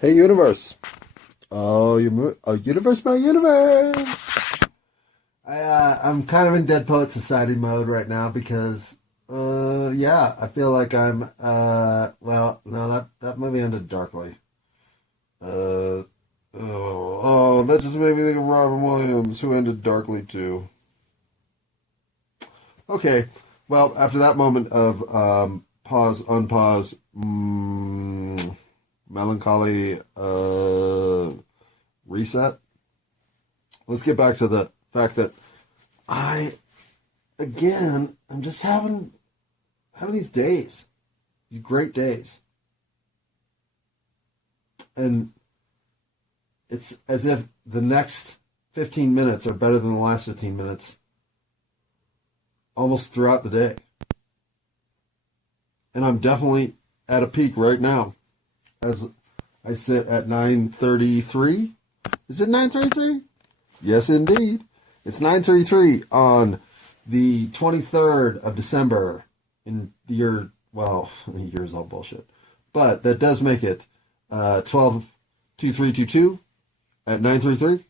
Hey, universe. Oh, universe, my universe. I'm kind of in Dead Poet Society mode right now because, yeah, I feel like I'm, well, no, that movie ended darkly. That just made me think of Robin Williams, who ended darkly too. Okay, well, after that moment of, pause, unpause, melancholy, reset, let's get back to the fact that I'm just having these days, these great days. And it's as if the next 15 minutes are better than the last 15 minutes almost throughout the day. And I'm definitely at a peak right now as I sit at 9:33. Is it 9:33? Yes, indeed. It's 9:33 on the 23rd of December in the year, well, the year's all bullshit. But that does make it 12/23/22 at 9:33.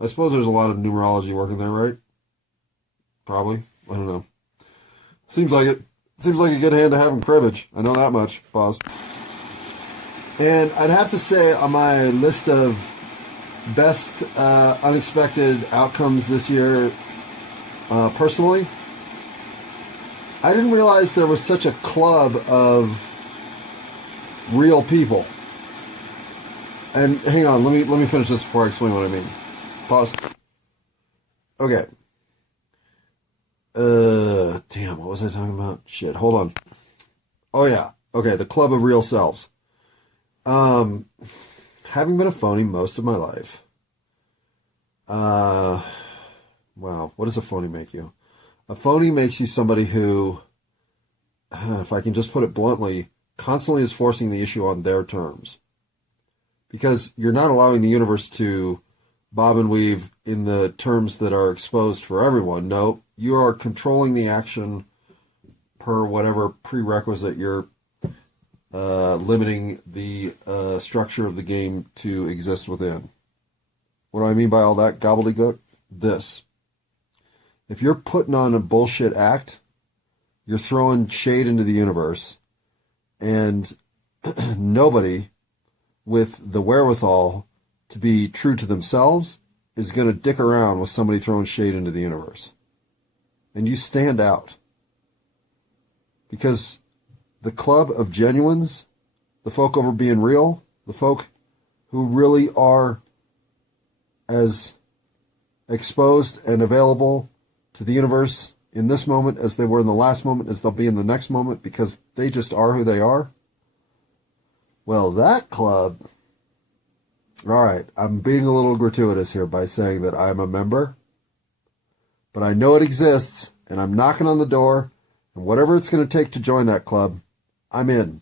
I suppose there's a lot of numerology working there, right? Probably. I don't know. Seems like it. Seems like a good hand to have in cribbage. I know that much. Pause. And I'd have to say on my list of best unexpected outcomes this year, personally, I didn't realize there was such a club of real people. And hang on, let me finish this before I explain what I mean. Pause. Okay. Damn, what was I talking about? Shit, hold on. Oh yeah. Okay, the club of real selves. Having been a phony most of my life. Wow, what does a phony make you? A phony makes you somebody who, if I can just put it bluntly, constantly is forcing the issue on their terms. Because you're not allowing the universe to bob and weave in the terms that are exposed for everyone. No, you are controlling the action per whatever prerequisite you're limiting the structure of the game to exist within. What do I mean by all that gobbledygook? This. If you're putting on a bullshit act, you're throwing shade into the universe, and nobody with the wherewithal to be true to themselves is going to dick around with somebody throwing shade into the universe. And you stand out. Because the club of genuines, the folk over being real, the folk who really are as exposed and available to the universe in this moment as they were in the last moment, as they'll be in the next moment, because they just are who they are. Well, that club, all right, I'm being a little gratuitous here by saying that I'm a member, but I know it exists, and I'm knocking on the door, and whatever it's going to take to join that club, I'm in.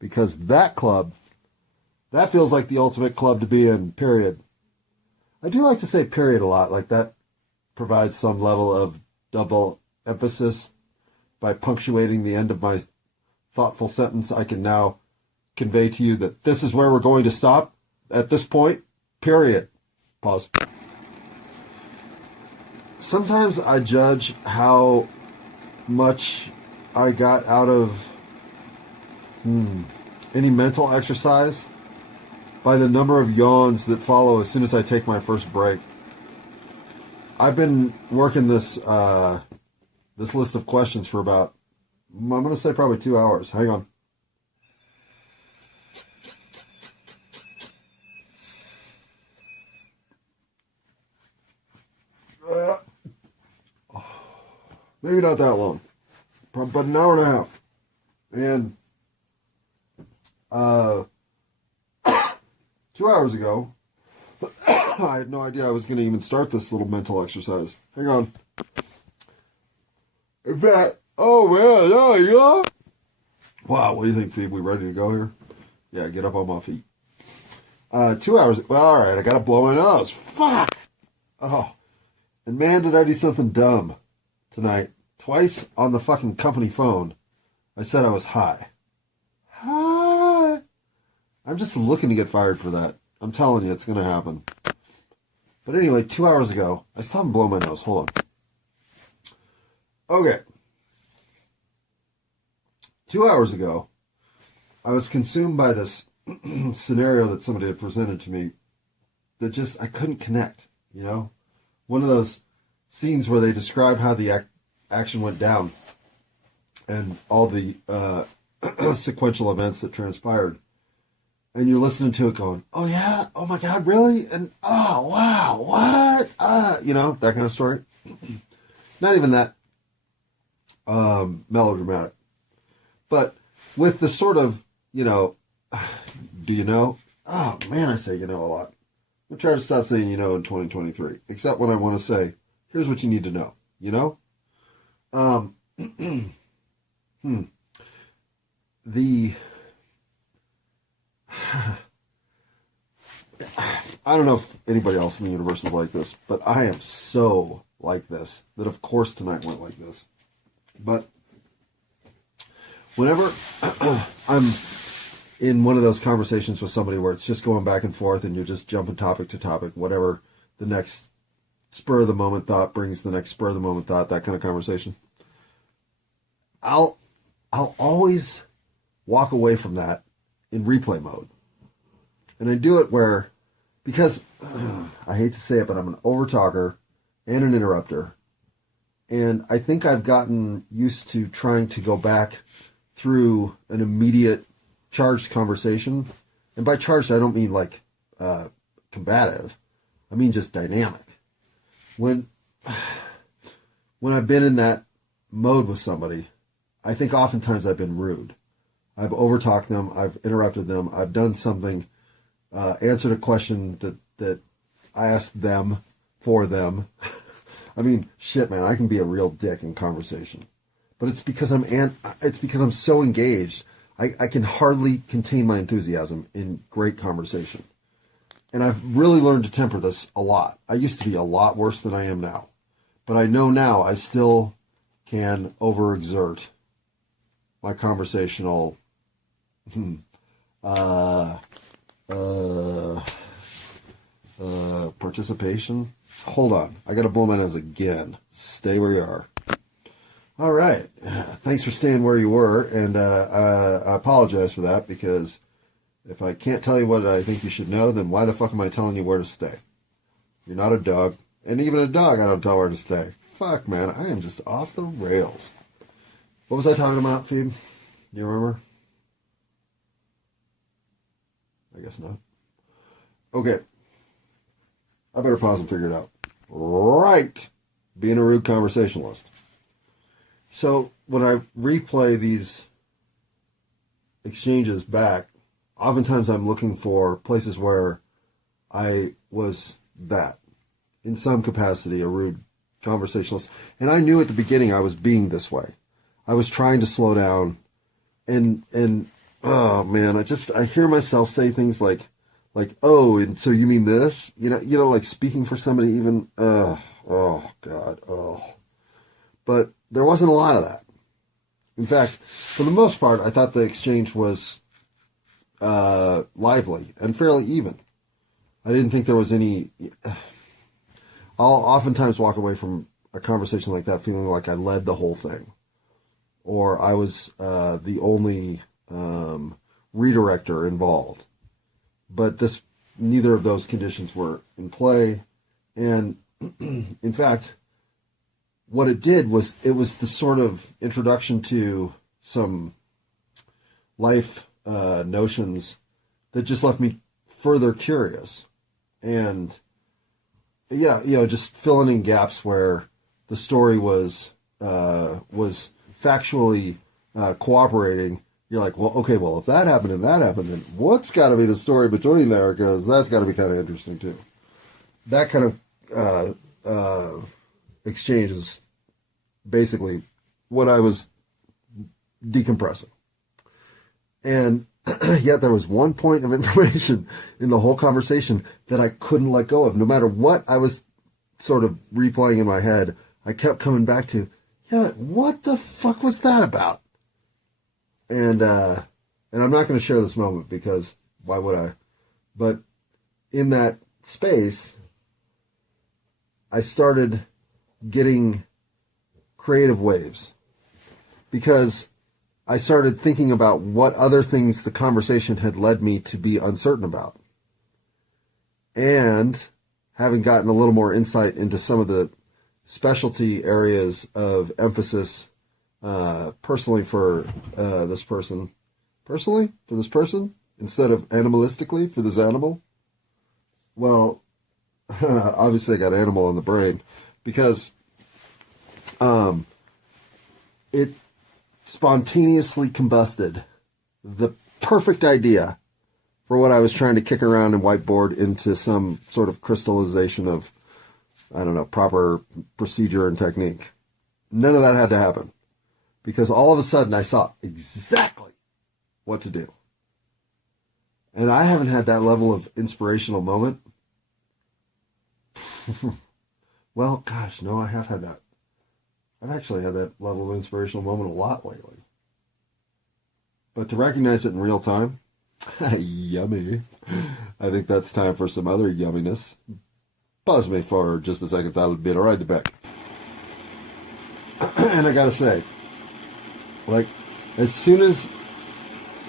Because that club, that feels like the ultimate club to be in, period. I do like to say period a lot, like that provides some level of double emphasis by punctuating the end of my thoughtful sentence. I can now convey to you that this is where we're going to stop at this point, period. Pause. Sometimes I judge how much I got out of any mental exercise by the number of yawns that follow as soon as I take my first break. I've been working this this list of questions for about, I'm going to say probably 2 hours. Hang on. Maybe not that long, but an hour and a half. And 2 hours ago, I had no idea I was going to even start this little mental exercise. Hang on. In fact, oh man, yeah, yeah. Wow, what do you think, Phoebe? We ready to go here? Yeah, get up on my feet. 2 hours. Well, all right, I got to blow my nose. Fuck. Oh, and man, did I do something dumb tonight. Twice on the fucking company phone, I said I was high. Hi. I'm just looking to get fired for that. I'm telling you, it's going to happen. But anyway, 2 hours ago, I still haven't blown my nose. Hold on. Okay. 2 hours ago, I was consumed by this scenario that somebody had presented to me that just, I couldn't connect, you know? One of those scenes where they describe how the action went down and all the sequential events that transpired. And you're listening to it going, oh yeah, oh my God, really? And oh wow, what? You know, that kind of story. Not even that melodramatic. But with the sort of, you know, do you know? Oh man, I say you know a lot. I'm trying to stop saying you know in 2023. Except when I want to say, here's what you need to know. You know? I don't know if anybody else in the universe is like this, but I am so like this that of course tonight went like this. But whenever I'm in one of those conversations with somebody where it's just going back and forth and you're just jumping topic to topic, whatever the next spur of the moment thought brings the next spur of the moment thought, that kind of conversation, I'll always walk away from that in replay mode. And I do it where, because I hate to say it, but I'm an overtalker and an interrupter. And I think I've gotten used to trying to go back through an immediate charged conversation. And by charged, I don't mean like combative. I mean just dynamic. When I've been in that mode with somebody, I think oftentimes I've been rude. I've overtalked them. I've interrupted them. I've done something, answered a question that I asked them for them. I mean, shit, man, I can be a real dick in conversation. But it's because I'm so engaged, I can hardly contain my enthusiasm in great conversation. And I've really learned to temper this a lot. I used to be a lot worse than I am now. But I know now I still can overexert my conversational participation. Hold on. I got to blow my nose again. Stay where you are. All right. Thanks for staying where you were. And I apologize for that, because if I can't tell you what I think you should know, then why the fuck am I telling you where to stay? You're not a dog. And even a dog, I don't tell where to stay. Fuck, man. I am just off the rails. What was I talking about, Phoebe? You remember? I guess not. Okay. I better pause and figure it out. Right. Being a rude conversationalist. So when I replay these exchanges back, oftentimes I'm looking for places where I was that, in some capacity, a rude conversationalist. And I knew at the beginning I was being this way. I was trying to slow down, and oh man, I hear myself say things like, oh, and so you mean this? You know, like speaking for somebody even, oh God, oh. But there wasn't a lot of that. In fact, for the most part, I thought the exchange was lively and fairly even. I didn't think there was any. I'll oftentimes walk away from a conversation like that feeling like I led the whole thing, or I was the only redirector involved. But neither of those conditions were in play, and in fact, what it did was it was the sort of introduction to some life notions that just left me further curious, and yeah, just filling in gaps where the story was factually cooperating. You're like, well, okay, well, if that happened and that happened, then what's got to be the story between there? Because that's got to be kind of interesting too. That kind of exchange is basically what I was decompressing. And yet there was one point of information in the whole conversation that I couldn't let go of. No matter what I was sort of replaying in my head, I kept coming back to, yeah, but what the fuck was that about? And I'm not going to share this moment because Why would I? But in that space, I started getting creative waves because I started thinking about what other things the conversation had led me to be uncertain about. And having gotten a little more insight into some of the specialty areas of emphasis personally for this person, instead of animalistically for this animal. Well, obviously I got animal in the brain because it spontaneously combusted the perfect idea for what I was trying to kick around and whiteboard into some sort of crystallization of, I don't know, proper procedure and technique. None of that had to happen because all of a sudden I saw exactly what to do. And I haven't had that level of inspirational moment. Well, gosh, no, I have had that. I've actually had that level of inspirational moment a lot lately. But to recognize it in real time, yummy. I think that's time for some other yumminess. Pause me for just a second. That would be all right to back. And I gotta say, like, as soon as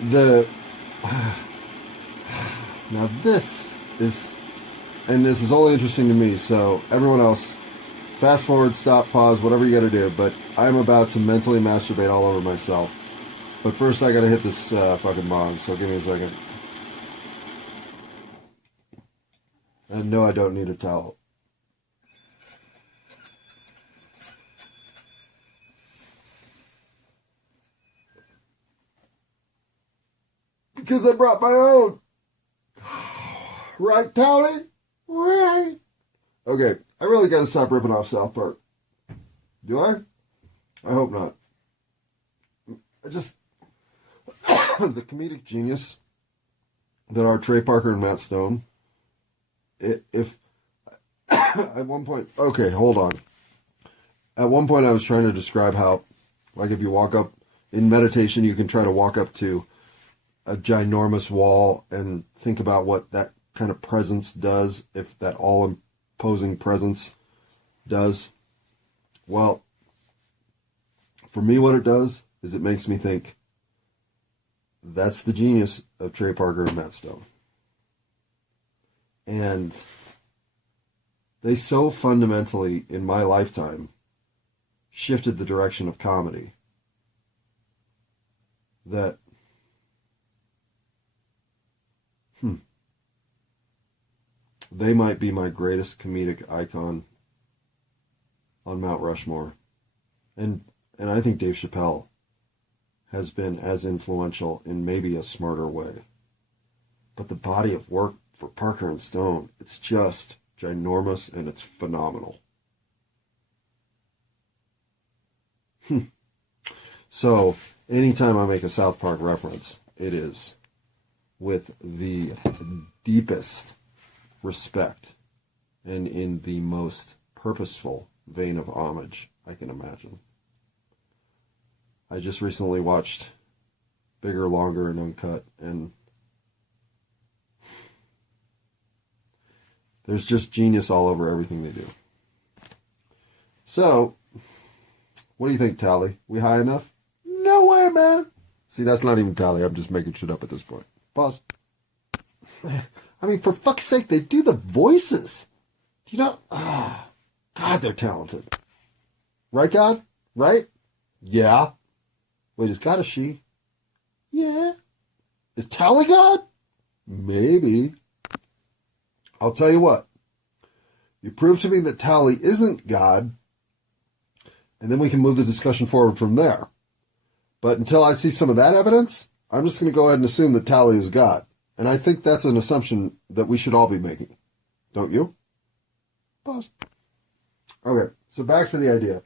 the... Now this is... And this is only interesting to me, so everyone else, fast forward, stop, pause, whatever you gotta do, but I'm about to mentally masturbate all over myself. But first I gotta hit this fucking bong, so give me a second. And no, I don't need a towel. Because I brought my own. Right, Tony? Right. Okay, I really gotta stop ripping off South Park. Do I? I hope not. I just... the comedic genius that are Trey Parker and Matt Stone, if at one point... Okay, hold on. At one point I was trying to describe how, like, if you walk up in meditation, you can try to walk up to a ginormous wall and think about what that kind of presence does, if that all-imposing presence does. Well, for me, what it does is it makes me think that's the genius of Trey Parker and Matt Stone. And they so fundamentally, in my lifetime, shifted the direction of comedy that they might be my greatest comedic icon on Mount Rushmore. And I think Dave Chappelle has been as influential in maybe a smarter way. But the body of work for Parker and Stone, it's just ginormous and it's phenomenal. So, anytime I make a South Park reference, it is with the deepest respect and in the most purposeful vein of homage I can imagine. I just recently watched Bigger, Longer, and Uncut, and there's just genius all over everything they do. So, what do you think, Tally? We high enough? No way, man. See, that's not even Tally. I'm just making shit up at this point. Pause. I mean, for fuck's sake, they do the voices. Do you know? Oh, God, they're talented. Right, God? Right? Yeah. Wait, is God a she? Yeah. Is Tally God? Maybe. I'll tell you what. You prove to me that Tally isn't God, and then we can move the discussion forward from there. But until I see some of that evidence, I'm just going to go ahead and assume that Tally is God. And I think that's an assumption that we should all be making. Don't you? Pause. Okay, so back to the idea.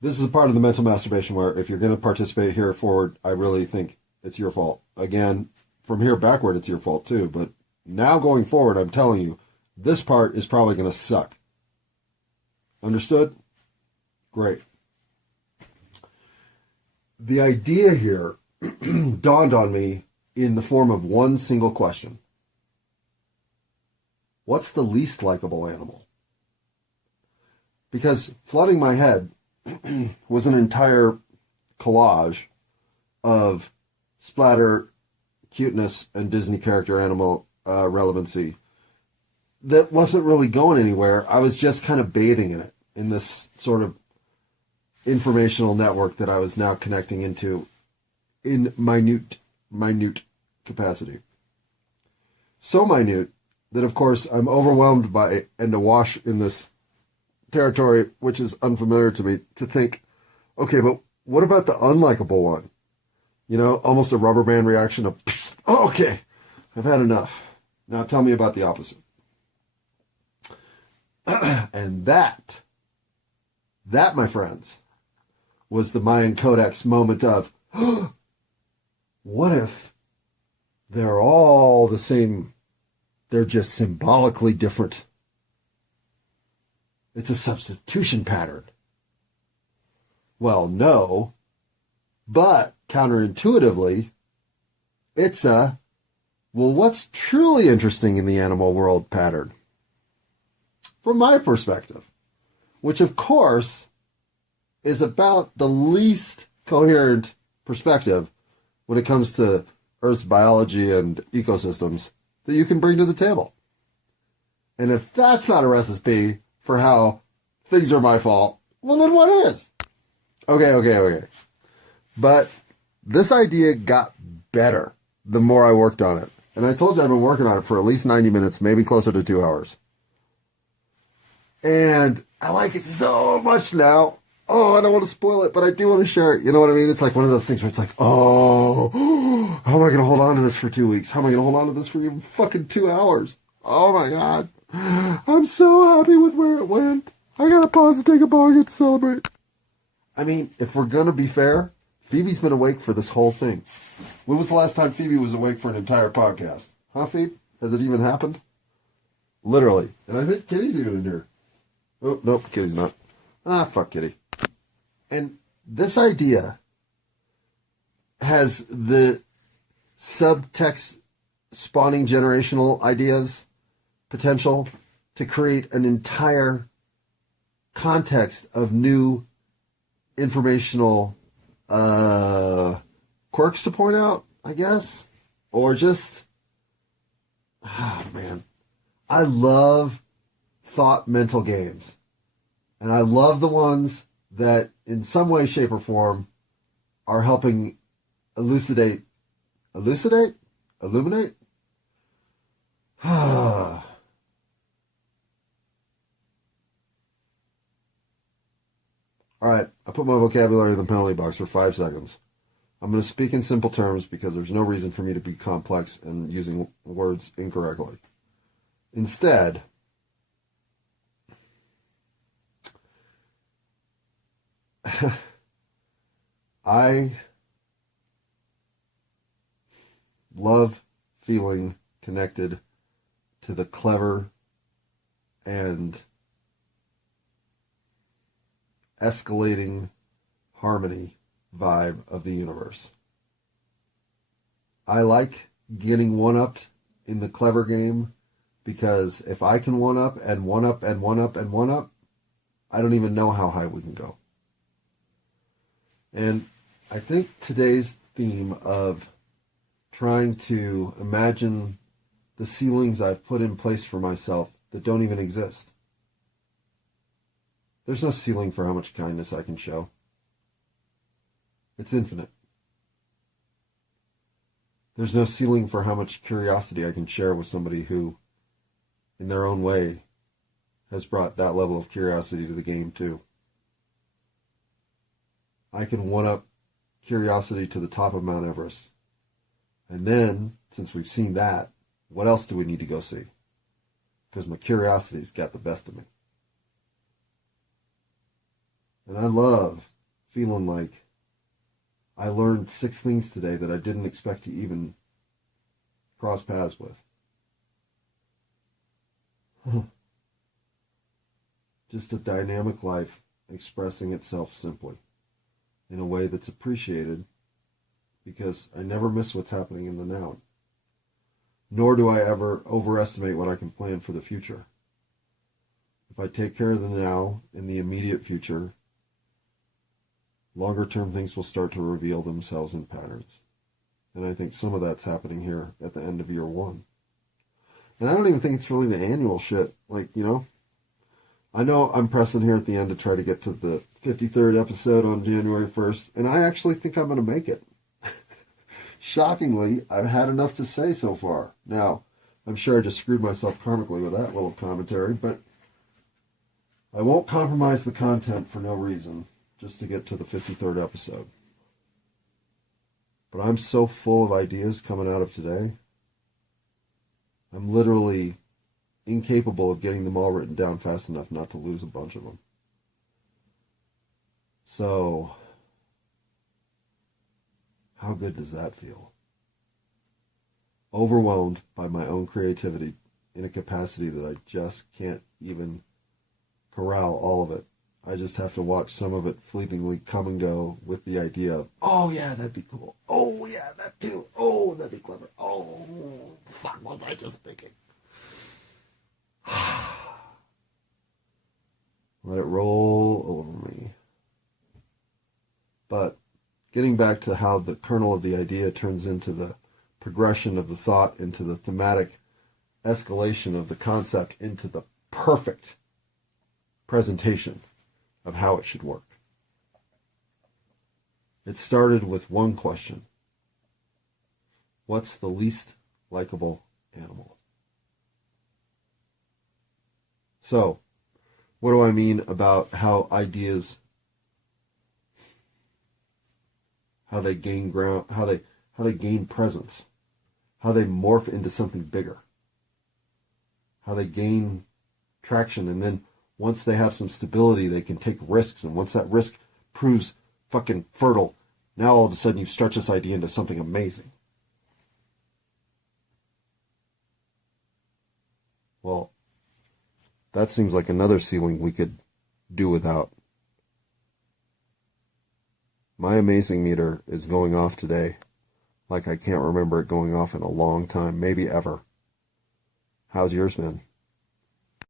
This is a part of the mental masturbation where if you're going to participate here forward, I really think it's your fault. Again, from here backward, it's your fault too. But now going forward, I'm telling you, this part is probably going to suck. Understood? Great. The idea here dawned on me in the form of one single question. What's the least likable animal? Because flooding my head was an entire collage of splatter, cuteness, and Disney character animal relevancy that wasn't really going anywhere. I was just kind of bathing in it, in this sort of informational network that I was now connecting into in minute capacity. So minute that, of course, I'm overwhelmed by and awash in this territory, which is unfamiliar to me, to think, okay, but what about the unlikable one? You know, almost a rubber band reaction of, oh, okay, I've had enough. Now tell me about the opposite. And that, my friends, was the Mayan Codex moment of, what if they're all the same? They're just symbolically different. It's a substitution pattern. Well, no, but counterintuitively, it's a, well, what's truly interesting in the animal world pattern? From my perspective, which of course is about the least coherent perspective when it comes to Earth's biology and ecosystems that you can bring to the table. And if that's not a recipe for how things are my fault, well, then what is? Okay. But this idea got better the more I worked on it. And I told you I've been working on it for at least 90 minutes, maybe closer to 2 hours. And I like it so much now. Oh, I don't want to spoil it, but I do want to share it. You know what I mean? It's like one of those things where it's like, oh, how am I going to hold on to this for 2 weeks? How am I going to hold on to this for even fucking 2 hours? Oh my God. I'm so happy with where it went. I got to pause and take a bong and celebrate. I mean, if we're going to be fair, Phoebe's been awake for this whole thing. When was the last time Phoebe was awake for an entire podcast? Huh, Phoebe? Has it even happened? Literally. And I think Kitty's even in here. Oh, nope, Kitty's not. Ah, fuck Kitty. And this idea has the subtext spawning generational ideas potential to create an entire context of new informational quirks to point out, I guess. Or just, oh man, I love thought mental games. And I love the ones that in some way, shape, or form are helping illuminate? All right, I put my vocabulary in the penalty box for 5 seconds. I'm going to speak in simple terms because there's no reason for me to be complex and using words incorrectly. Instead, I love feeling connected to the clever and escalating harmony vibe of the universe. I like getting one-upped in the clever game because if I can one-up and one-up and one-up and one-up, I don't even know how high we can go. And I think today's theme of trying to imagine the ceilings I've put in place for myself that don't even exist. There's no ceiling for how much kindness I can show. It's infinite. There's no ceiling for how much curiosity I can share with somebody who, in their own way, has brought that level of curiosity to the game too. I can one-up curiosity to the top of Mount Everest. And then, since we've seen that, what else do we need to go see? Because my curiosity's got the best of me. And I love feeling like I learned 6 things today that I didn't expect to even cross paths with. Just a dynamic life expressing itself simply in a way that's appreciated because I never miss what's happening in the now. Nor do I ever overestimate what I can plan for the future. If I take care of the now in the immediate future, longer term things will start to reveal themselves in patterns. And I think some of that's happening here at the end of year one. And I don't even think it's really the annual shit. Like, you know, I know I'm pressing here at the end to try to get to the 53rd episode on January 1st, and I actually think I'm going to make it. Shockingly, I've had enough to say so far. Now, I'm sure I just screwed myself karmically with that little commentary, but I won't compromise the content for no reason, just to get to the 53rd episode. But I'm so full of ideas coming out of today. I'm literally incapable of getting them all written down fast enough not to lose a bunch of them. So, how good does that feel? Overwhelmed by my own creativity in a capacity that I just can't even corral all of it. I just have to watch some of it fleetingly come and go with the idea of, oh yeah, that'd be cool. Oh yeah, that too. Oh, that'd be clever. Oh, fuck, what was I just thinking? Let it roll over me. But getting back to how the kernel of the idea turns into the progression of the thought, into the thematic escalation of the concept, into the perfect presentation of how it should work. It started with one question. What's the least likable animal? So, what do I mean about how ideas, how they gain ground, how they gain presence, how they morph into something bigger, how they gain traction, and then once they have some stability, they can take risks, and once that risk proves fucking fertile, now all of a sudden you stretch this idea into something amazing. Well, that seems like another ceiling we could do without. My amazing meter is going off today like I can't remember it going off in a long time, maybe ever. How's yours been?